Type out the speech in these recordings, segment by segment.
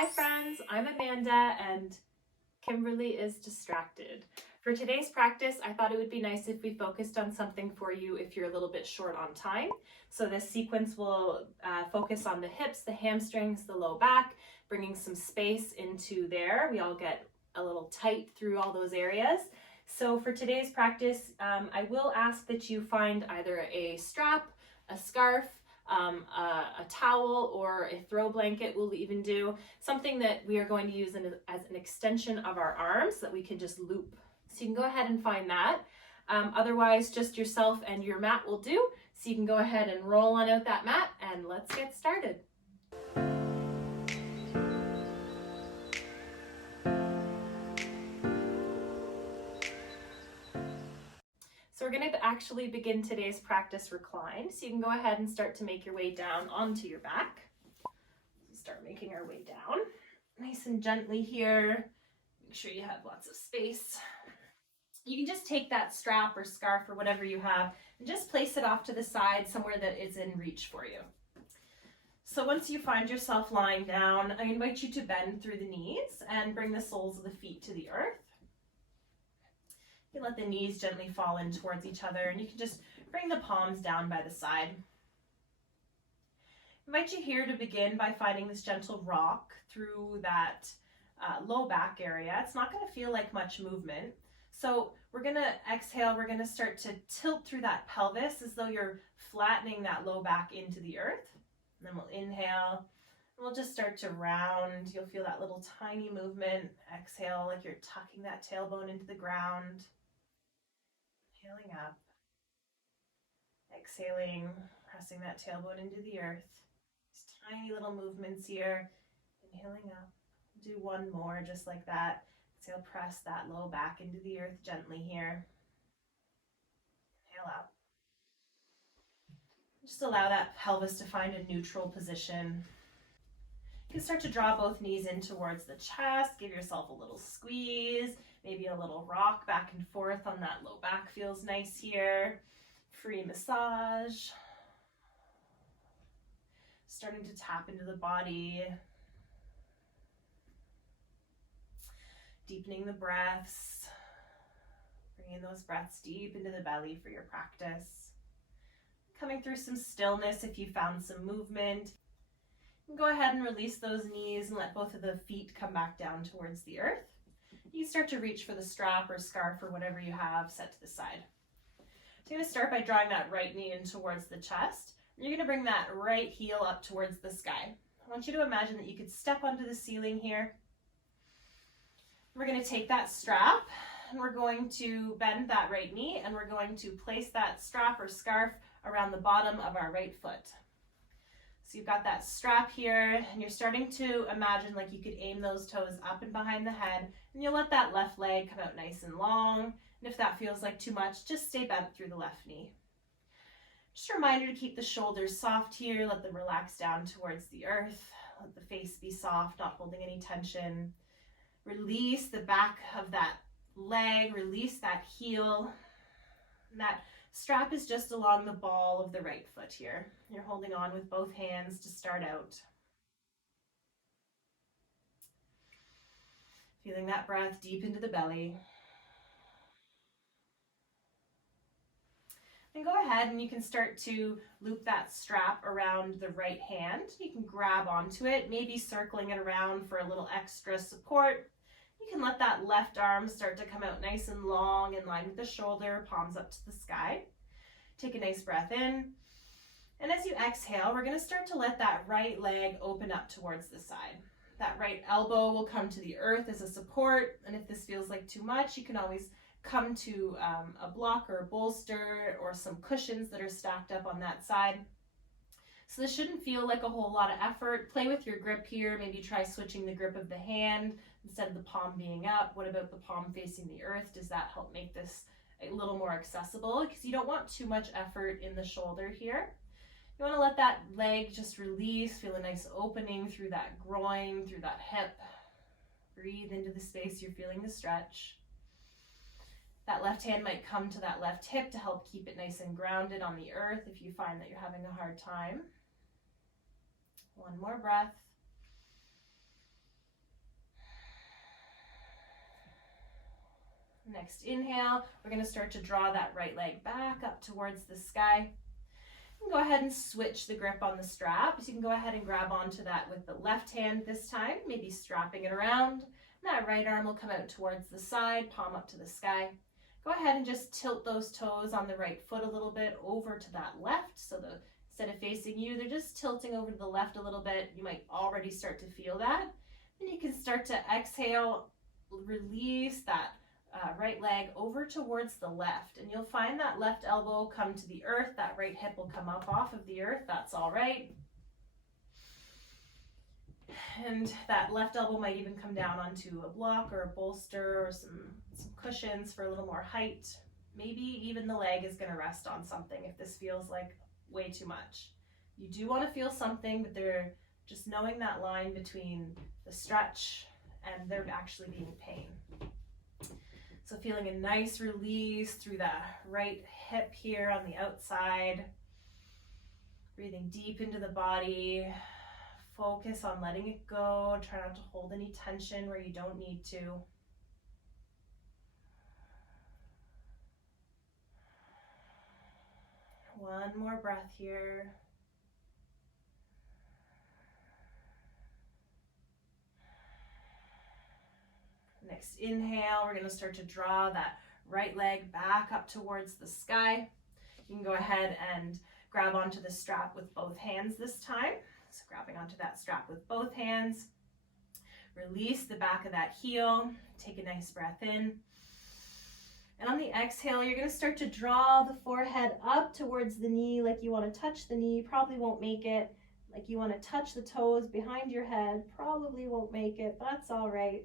Hi friends, I'm Amanda and Kimberly is distracted. For today's practice, I thought it would be nice if we focused on something for you if you're a little bit short on time. So this sequence will focus on the hips, the hamstrings, the low back, bringing some space into there. We all get a little tight through all those areas. So for today's practice, I will ask that you find either a strap, a scarf, a towel, or a throw blanket will even do, something that we are going to use as an extension of our arms that we can just loop. So you can go ahead and find that. Otherwise, just yourself and your mat will do. So you can go ahead and roll on out that mat and let's get started. So we're going to actually begin today's practice reclined. So you can go ahead and start to make your way down onto your back. Start making our way down. Nice and gently here. Make sure you have lots of space. You can just take that strap or scarf or whatever you have and just place it off to the side somewhere that is in reach for you. So once you find yourself lying down, I invite you to bend through the knees and bring the soles of the feet to the earth. You can let the knees gently fall in towards each other, and you can just bring the palms down by the side. I invite you here to begin by finding this gentle rock through that low back area. It's not going to feel like much movement. So we're going to exhale, we're going to start to tilt through that pelvis as though you're flattening that low back into the earth. And then we'll inhale. We'll just start to round. You'll feel that little tiny movement. Exhale like you're tucking that tailbone into the ground. Inhaling up. Exhaling, pressing that tailbone into the earth. These tiny little movements here. Inhaling up. Do one more just like that. Exhale, press that low back into the earth gently here. Inhale out. Just allow that pelvis to find a neutral position. You can start to draw both knees in towards the chest. Give yourself a little squeeze, maybe a little rock back and forth on that low back feels nice here. Free massage. Starting to tap into the body. Deepening the breaths. Bringing those breaths deep into the belly for your practice. Coming through some stillness if you found some movement. Go ahead and release those knees and let both of the feet come back down towards the earth. You can start to reach for the strap or scarf or whatever you have set to the side. So you're going to start by drawing that right knee in towards the chest. You're going to bring that right heel up towards the sky. I want you to imagine that you could step onto the ceiling here. We're going to take that strap and we're going to bend that right knee and we're going to place that strap or scarf around the bottom of our right foot. So you've got that strap here and you're starting to imagine like you could aim those toes up and behind the head, and you'll let that left leg come out nice and long. And if that feels like too much, just stay bent through the left knee. Just a reminder to keep the shoulders soft here. Let them relax down towards the earth. Let the face be soft, not holding any tension. Release the back of that leg, release that heel. And that strap is just along the ball of the right foot here. You're holding on with both hands to start out. Feeling that breath deep into the belly. And go ahead and you can start to loop that strap around the right hand. You can grab onto it, maybe circling it around for a little extra support. You can let that left arm start to come out nice and long in line with the shoulder, palms up to the sky. Take a nice breath in. And as you exhale, we're going to start to let that right leg open up towards the side. That right elbow will come to the earth as a support. And if this feels like too much, you can always come to a block or a bolster or some cushions that are stacked up on that side. So this shouldn't feel like a whole lot of effort. Play with your grip here. Maybe try switching the grip of the hand instead of the palm being up. What about the palm facing the earth? Does that help make this a little more accessible? Because you don't want too much effort in the shoulder here. You want to let that leg just release. Feel a nice opening through that groin, through that hip. Breathe into the space. You're feeling the stretch. That left hand might come to that left hip to help keep it nice and grounded on the earth if you find that you're having a hard time. One more breath. Next inhale, we're going to start to draw that right leg back up towards the sky. And go ahead and switch the grip on the strap. So you can go ahead and grab onto that with the left hand this time, maybe strapping it around. And that right arm will come out towards the side, palm up to the sky. Go ahead and just tilt those toes on the right foot a little bit over to that left. So instead of facing you, they're just tilting over to the left a little bit. You might already start to feel that. And you can start to exhale, release that right leg over towards the left, and you'll find that left elbow come to the earth, that right hip will come up off of the earth. That's all right. And that left elbow might even come down onto a block or a bolster or some cushions for a little more height. Maybe even the leg is going to rest on something if this feels like way too much. You do want to feel something, but they're just knowing that line between the stretch and there actually being pain. So feeling a nice release through that right hip here on the outside. Breathing deep into the body. Focus on letting it go. Try not to hold any tension where you don't need to. One more breath here. Next inhale, we're going to start to draw that right leg back up towards the sky. You can go ahead and grab onto the strap with both hands this time. So grabbing onto that strap with both hands. Release the back of that heel. Take a nice breath in. And on the exhale, you're going to start to draw the forehead up towards the knee like you want to touch the knee. Probably won't make it. Like you want to touch the toes behind your head. Probably won't make it. That's all right.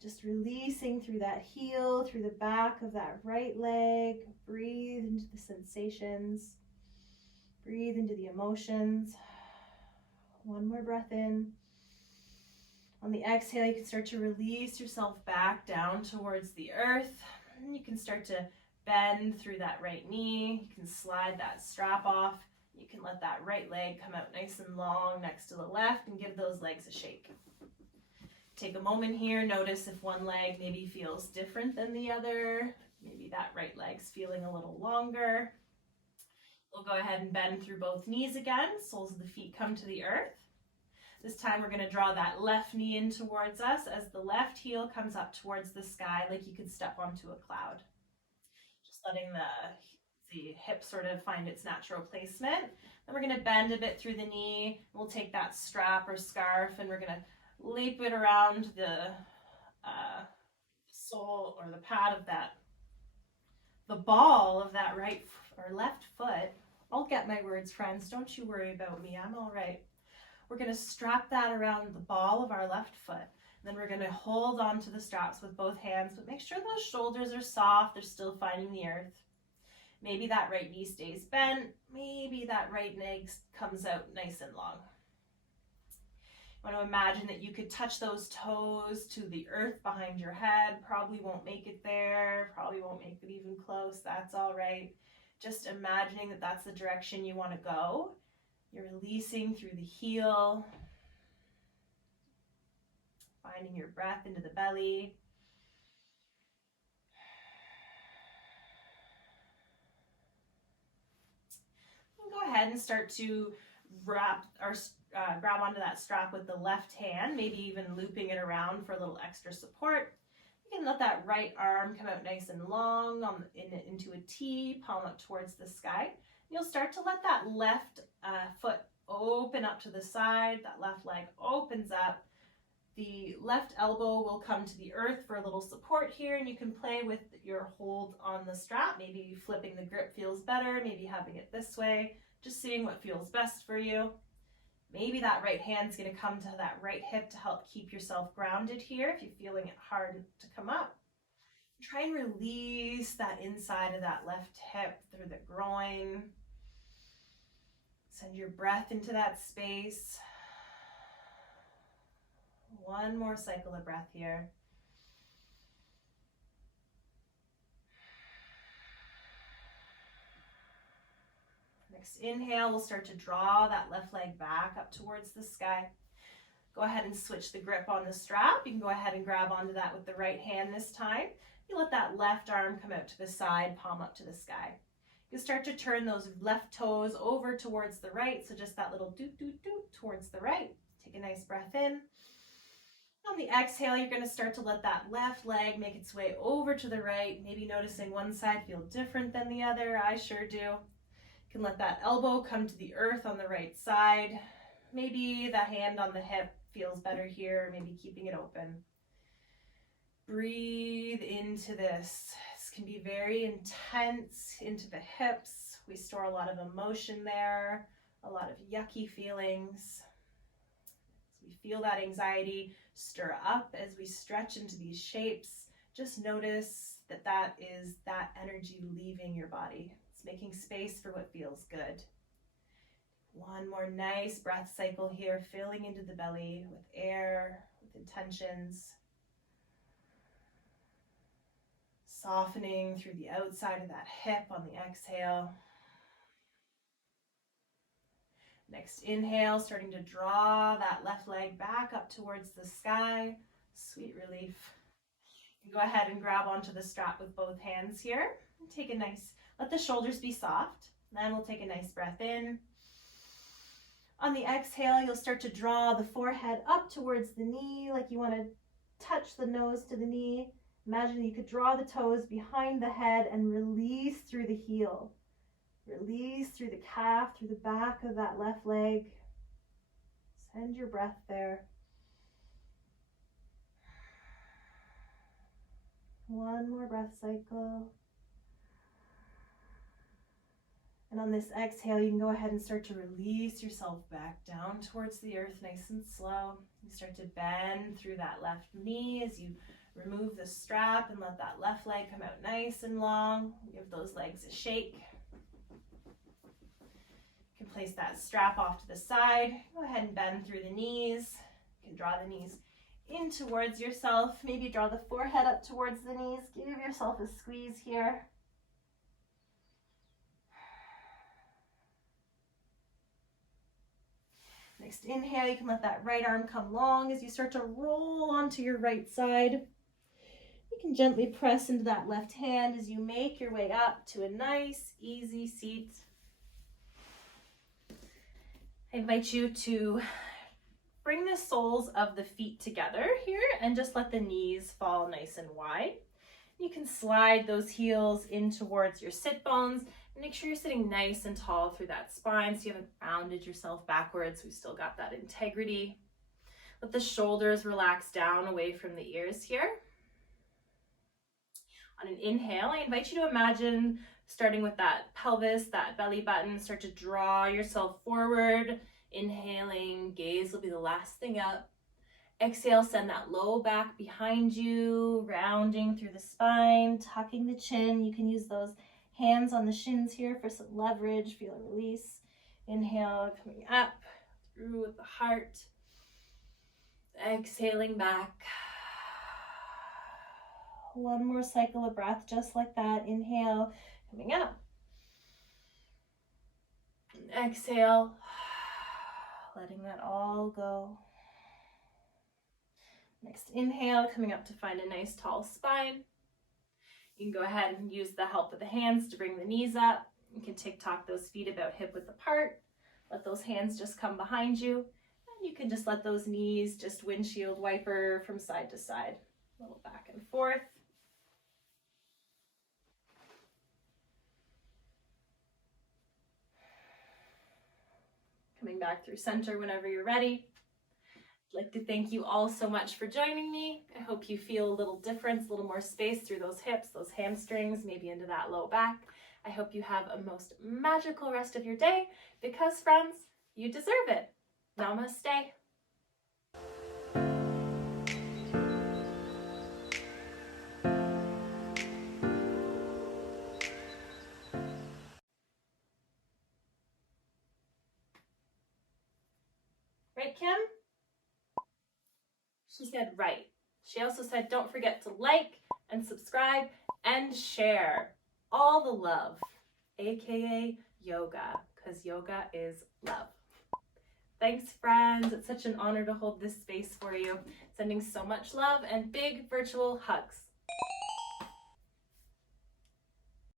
Just releasing through that heel, through the back of that right leg. Breathe into the sensations. Breathe into the emotions. One more breath in. On the exhale, you can start to release yourself back down towards the earth. And you can start to bend through that right knee. You can slide that strap off. You can let that right leg come out nice and long next to the left and give those legs a shake. Take a moment here. Notice if one leg maybe feels different than the other. Maybe that right leg's feeling a little longer. We'll go ahead and bend through both knees again. Soles of the feet come to the earth. This time we're going to draw that left knee in towards us as the left heel comes up towards the sky like you could step onto a cloud. Just letting the hip sort of find its natural placement. Then we're going to bend a bit through the knee. We'll take that strap or scarf and we're going to leap it around the sole or the pad of the ball of that right or left foot. I'll get my words, friends. Don't you worry about me. I'm all right. We're going to strap that around the ball of our left foot. Then we're going to hold on to the straps with both hands, but make sure those shoulders are soft. They're still finding the earth. Maybe that right knee stays bent. Maybe that right leg comes out nice and long. I want to imagine that you could touch those toes to the earth behind your head. Probably won't make it there. Probably won't make it even close. That's all right. Just imagining that that's the direction you want to go. You're releasing through the heel. Finding your breath into the belly. And go ahead and start to grab onto that strap with the left hand, maybe even looping it around for a little extra support. You can let that right arm come out nice and long into a T, palm up towards the sky. You'll start to let that left foot open up to the side. That left leg opens up. The left elbow will come to the earth for a little support here, and you can play with your hold on the strap. Maybe flipping the grip feels better, maybe having it this way, just seeing what feels best for you. Maybe that right hand's going to come to that right hip to help keep yourself grounded here if you're feeling it hard to come up. Try and release that inside of that left hip through the groin. Send your breath into that space. One more cycle of breath here. Next inhale, we'll start to draw that left leg back up towards the sky. Go ahead and switch the grip on the strap. You can go ahead and grab onto that with the right hand this time. You let that left arm come out to the side, palm up to the sky. You start to turn those left toes over towards the right, so just that little doot, doot, doot towards the right. Take a nice breath in. On the exhale, you're going to start to let that left leg make its way over to the right, maybe noticing one side feel different than the other. I sure do. You can let that elbow come to the earth on the right side. Maybe the hand on the hip feels better here, maybe keeping it open. Breathe into this. This can be very intense into the hips. We store a lot of emotion there, a lot of yucky feelings. As we feel that anxiety stir up as we stretch into these shapes, just notice that that is that energy leaving your body. It's making space for what feels good. One more nice breath cycle here, filling into the belly with air, with intentions. Softening through the outside of that hip on the exhale. Next inhale, starting to draw that left leg back up towards the sky. Sweet relief. Go ahead and grab onto the strap with both hands here. Take a nice, let the shoulders be soft. Then we'll take a nice breath in. On the exhale, you'll start to draw the forehead up towards the knee, like you want to touch the nose to the knee. Imagine you could draw the toes behind the head and release through the heel. Release through the calf, through the back of that left leg. Send your breath there. One more breath cycle. And on this exhale, you can go ahead and start to release yourself back down towards the earth, nice and slow. You start to bend through that left knee as you remove the strap and let that left leg come out nice and long. Give those legs a shake. You can place that strap off to the side. Go ahead and bend through the knees. You can draw the knees in towards yourself. Maybe draw the forehead up towards the knees. Give yourself a squeeze here. Next inhale, you can let that right arm come long as you start to roll onto your right side. You can gently press into that left hand as you make your way up to a nice, easy seat. I invite you to bring the soles of the feet together here and just let the knees fall nice and wide. You can slide those heels in towards your sit bones. Make sure you're sitting nice and tall through that spine so you haven't rounded yourself backwards. We've still got that integrity. Let the shoulders relax down away from the ears here. On an inhale, I invite you to imagine starting with that pelvis, that belly button, start to draw yourself forward. Inhaling, gaze will be the last thing up. Exhale, send that low back behind you, rounding through the spine, tucking the chin. You can use those hands on the shins here for some leverage, feel a release. Inhale, coming up through with the heart. Exhaling back. One more cycle of breath, just like that. Inhale, coming up. And exhale, letting that all go. Next inhale, coming up to find a nice tall spine. You can go ahead and use the help of the hands to bring the knees up. You can tick-tock those feet about hip width apart. Let those hands just come behind you. And you can just let those knees just windshield wiper from side to side. A little back and forth. Coming back through center whenever you're ready. I'd like to thank you all so much for joining me. I hope you feel a little difference, a little more space through those hips, those hamstrings, maybe into that low back. I hope you have a most magical rest of your day because, friends, you deserve it. Namaste. Right, Kim? She said right. She also said don't forget to like and subscribe and share all the love, aka yoga, because yoga is love. Thanks, friends. It's such an honor to hold this space for you. Sending so much love and big virtual hugs.